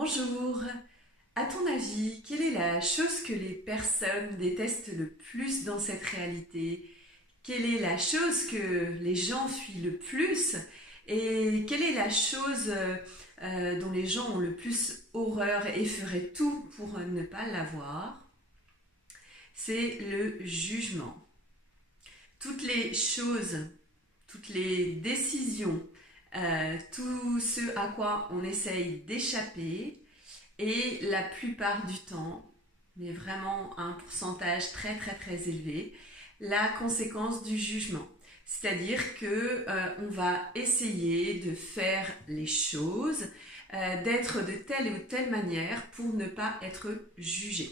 Bonjour. À ton avis, quelle est la chose que les personnes détestent le plus dans cette réalité? Quelle est la chose que les gens fuient le plus? Et quelle est la chose dont les gens ont le plus horreur et feraient tout pour ne pas l'avoir? C'est le jugement. Toutes les choses, toutes les décisions, tout ce à quoi on essaye d'échapper, et la plupart du temps, mais vraiment à un pourcentage très très très élevé, la conséquence du jugement. C'est-à-dire que on va essayer de faire les choses, d'être de telle ou telle manière pour ne pas être jugé.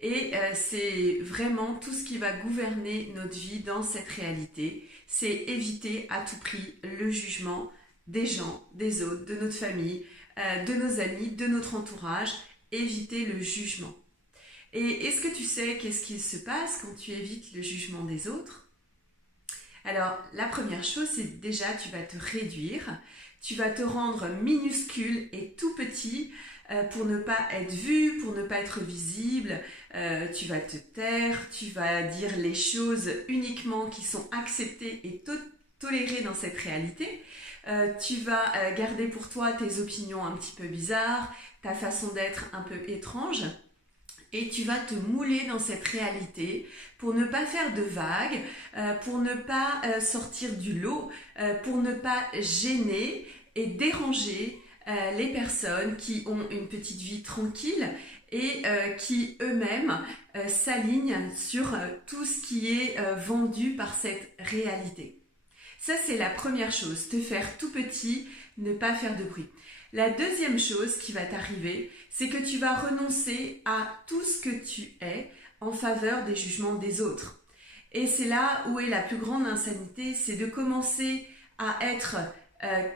Et c'est vraiment tout ce qui va gouverner notre vie dans cette réalité. C'est éviter à tout prix le jugement des gens, des autres, de notre famille, de nos amis, de notre entourage. Éviter le jugement. Et est-ce que tu sais qu'est-ce qui se passe quand tu évites le jugement des autres? Alors, la première chose, c'est déjà tu vas te réduire, tu vas te rendre minuscule et tout petit pour ne pas être vu, pour ne pas être visible. Tu vas te taire, tu vas dire les choses uniquement qui sont acceptées et tolérées dans cette réalité. Tu vas garder pour toi tes opinions un petit peu bizarres, ta façon d'être un peu étrange. Et tu vas te mouler dans cette réalité pour ne pas faire de vagues, pour ne pas sortir du lot, pour ne pas gêner et déranger les personnes qui ont une petite vie tranquille et qui eux-mêmes s'alignent sur tout ce qui est vendu par cette réalité. Ça, c'est la première chose, te faire tout petit, ne pas faire de bruit. La deuxième chose qui va t'arriver, c'est que tu vas renoncer à tout ce que tu es en faveur des jugements des autres. Et c'est là où est la plus grande insanité, c'est de commencer à être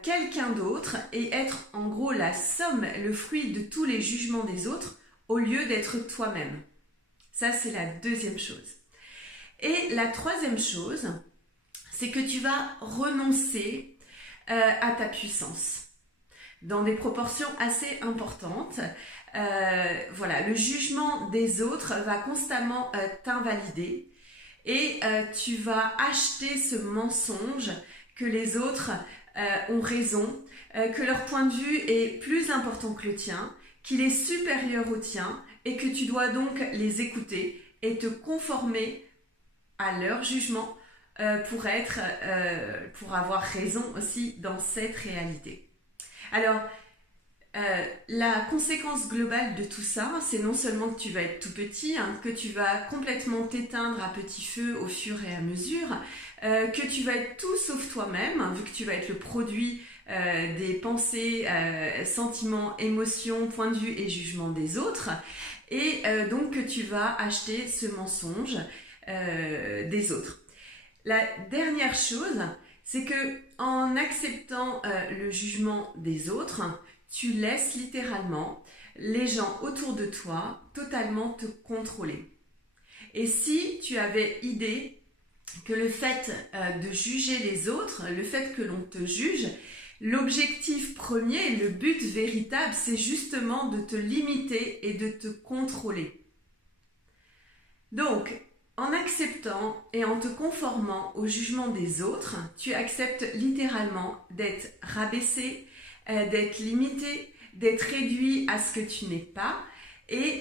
quelqu'un d'autre et être en gros la somme, le fruit de tous les jugements des autres au lieu d'être toi-même. Ça, c'est la deuxième chose. Et la troisième chose, c'est que tu vas renoncer à ta puissance dans des proportions assez importantes. Voilà, le jugement des autres va constamment t'invalider et tu vas acheter ce mensonge que les autres ont raison, que leur point de vue est plus important que le tien, qu'il est supérieur au tien et que tu dois donc les écouter et te conformer à leur jugement pour avoir raison aussi dans cette réalité. Alors, la conséquence globale de tout ça, c'est non seulement que tu vas être tout petit, que tu vas complètement t'éteindre à petit feu au fur et à mesure, que tu vas être tout sauf toi-même, vu que tu vas être le produit des pensées, sentiments, émotions, points de vue et jugements des autres, et donc que tu vas acheter ce mensonge des autres. La dernière chose, c'est que en acceptant le jugement des autres, tu laisses littéralement les gens autour de toi totalement te contrôler. Et si tu avais idée que le fait de juger les autres, le fait que l'on te juge, l'objectif premier, le but véritable, c'est justement de te limiter et de te contrôler. Donc, en acceptant et en te conformant au jugement des autres, tu acceptes littéralement d'être rabaissé, d'être limité, d'être réduit à ce que tu n'es pas et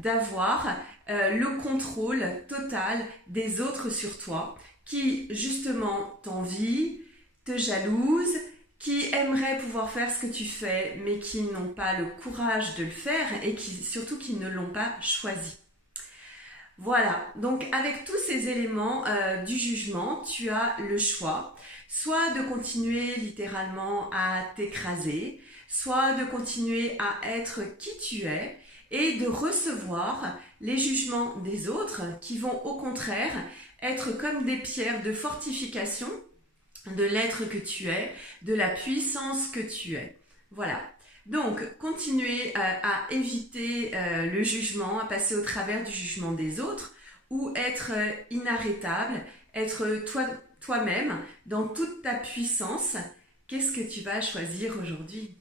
d'avoir le contrôle total des autres sur toi qui justement t'envient, te jalousent, qui aimeraient pouvoir faire ce que tu fais mais qui n'ont pas le courage de le faire et surtout qui ne l'ont pas choisi. Voilà, donc avec tous ces éléments du jugement, tu as le choix, soit de continuer littéralement à t'écraser, soit de continuer à être qui tu es et de recevoir les jugements des autres qui vont au contraire être comme des pierres de fortification de l'être que tu es, de la puissance que tu es. Voilà. Donc, continuer à éviter le jugement, à passer au travers du jugement des autres, ou être inarrêtable, être toi-même dans toute ta puissance. Qu'est-ce que tu vas choisir aujourd'hui ?